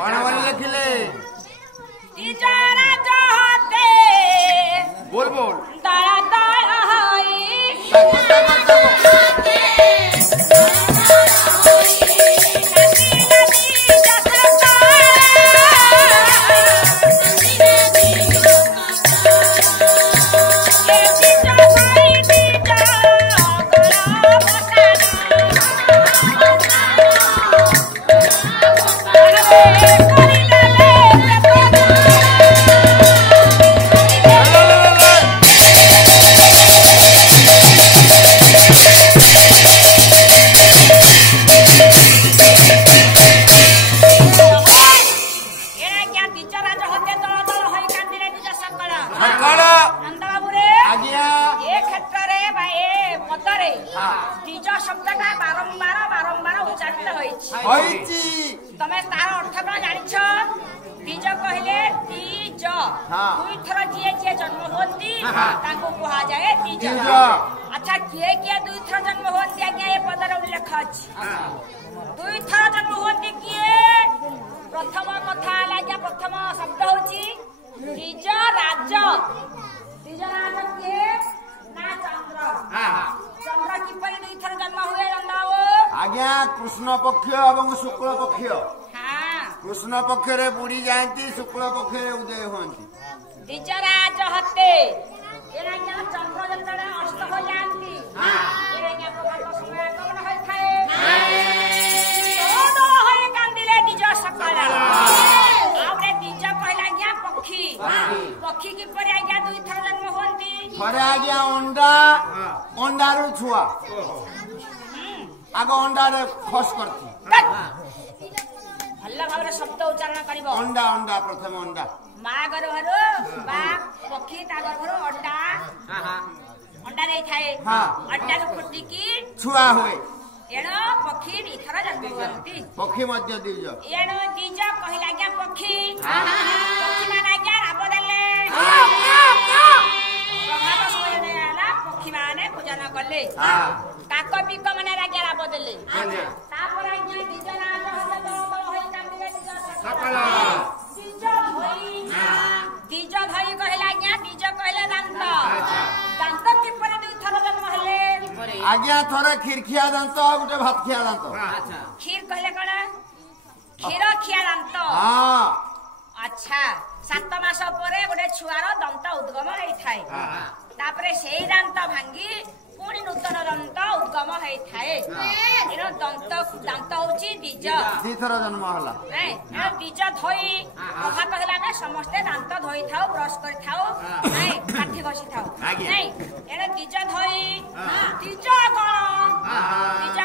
कौन वाले लिखिले बोल बोल तमे तार अर्थ कौन जानिछ बीज कहले तीज दुई थर जिए जिए जन्म होती ताको कहा जाए तीज। अच्छा किए किए दुई थर जन्म होती आज्ञा ए पदर उल्लेख अछि दुई थर जन्म होती किए प्रथम कथा आज्ञा प्रथम शब्द होची तीज राज किए ना चंद्र चंद्र किपरि दुई थर जन्म हुए नंदाओ आज्ञा कृष्ण पक्ष एवं शुक्ल पक्ष कृष्ण पक्ष रे बुड़ी जाती शुक्ल पक्ष रे उदय होती द्विजराज हते एराज्ञा चंद्र जतरा अस्त हो जाती एराज्ञा प्रभात समय कौन होय थाए दोनो होय कांदिले द्विज सकला आउरे द्विज कहला आज्ञा पक्षी पक्षी की पर आज्ञा दुई थर जन्म होती थरे आज्ञा अंडा अंडारू छुआ आगो अंडा रे खस करती भल्ला भाबरे शब्द उच्चारण करिवो अंडा अंडा प्रथम अंडा मा गर्भरो बा पक्षी ता गर्भरो अंडा अंडा रे थाए अंडा रो फुटी की छुआ होए एणो पक्षी इथर जन्म होती पक्षी मध्य दीज एणो दीज कहिला क्या पक्षी पक्षी माने क्या राब देले प्रभात समय देला पक्षी माने पूजन करले काक पिक माने राजा राब देले तापर आज्ञा दीज राज हते दल होई कांदिले दीज सकला दीज धई कहला आज्ञा दीज कहले दांत दांत किपरि दुई थर जन्म हेले आज्ञा थरे खीरखिया दांत आ गुटे भात खिया दांत खीर कहले कोन खीर खिया दांत अच्छा 7 मास परे गोटे छुआर दंत उद्गम होई थाए तापरे सेई दांत भांगी पुणी नूतन दंत उद्गम होई थाए एनो दांत होची दीज दी थर जन्म होला ए दीज धोई कथा कहला ना समस्त दांत धोई थाओ ब्रश कर थाओ नहीं काठी घसी थाओ नहीं एनो दीज धोई दीज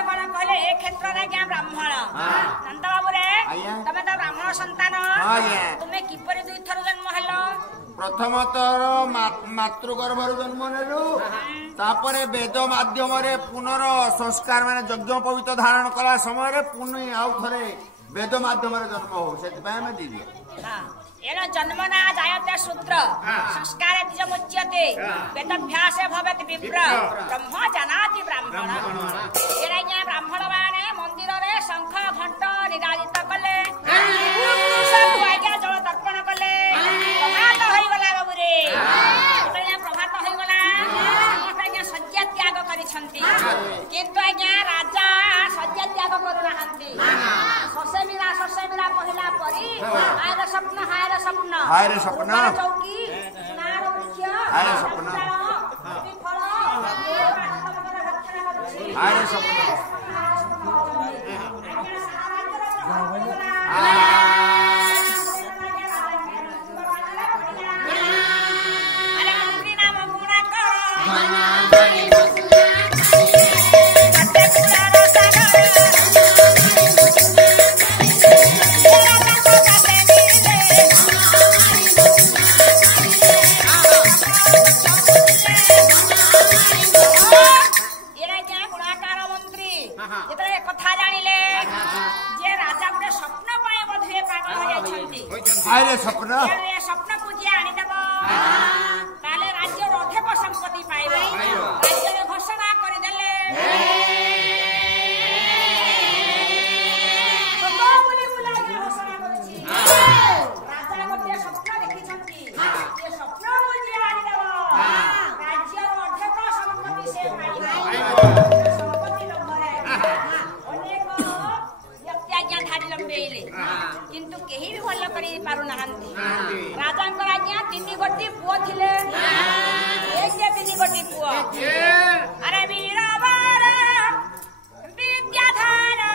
गण कहले ए क्षेत्र रे क्या ब्राह्मण नंद बाबू रे तमे तो ब्राह्मण संतान तुमे किपरि दुई थर जन्म हेलो प्रथमतर मातृगर्भर जन्म नेलु तापरे वेद माध्यम रे पुनर संस्कार माने यज्ञ पवित्र धारण कला समय रे पुनि आउ थरे वेद माध्यम रे जन्म हो सेति पय में दीदी एनो जन्मना जायते शूद्र संस्कार द्विज मुच्यते वेदाभ्यासे भवेत् विप्र ब्रह्म जानाति ब्राह्मण एराज्ञा ब्राह्मण माने मंदिर रे शंख घंट निराजित कले सब आज्ञा जल तर्पण कले प्रभात होई गला बाबू रे एराज्ञा प्रभात होई गला आज्ञा सज्जा त्याग करिसंती किंतु आज्ञा राजा सज्जा त्याग करू नाहंती ससेमिरा पहिला परी आयर स्वप्न हायर स्वप्न चौकी सुनार वृक्ष हायर स्वप्न फल हायर स्वप्न स्वप्न स्वप्न पूजा आनी देव ताले राज्य अधिक संपत्ति पाइबे राज्य घोषणा करदेले घोषणा करूची केही भी भल करि पारु नाहंती राजांकर आज्ञा 3 गोटी पुओ थिले एक जे 3 गोटी पुओ अरे वीरवर विद्याधर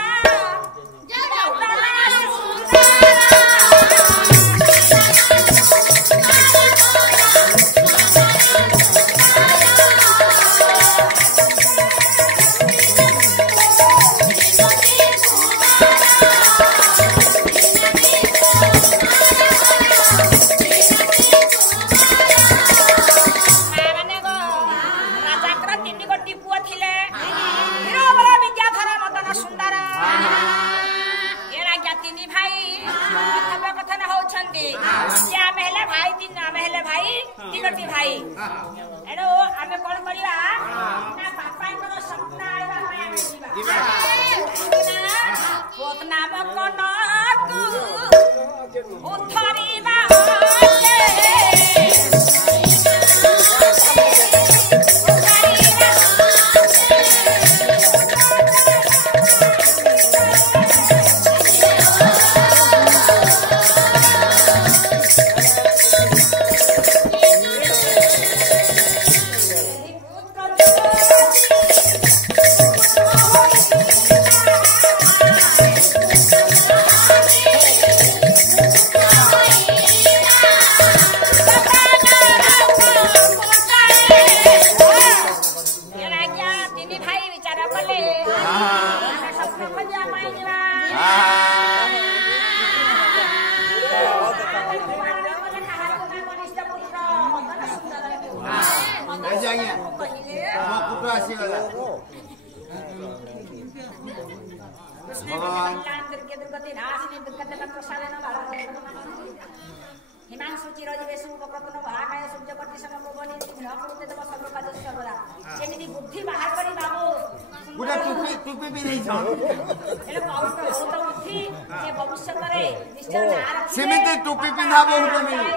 सेमिति टोपी पिंधा बहुत मिली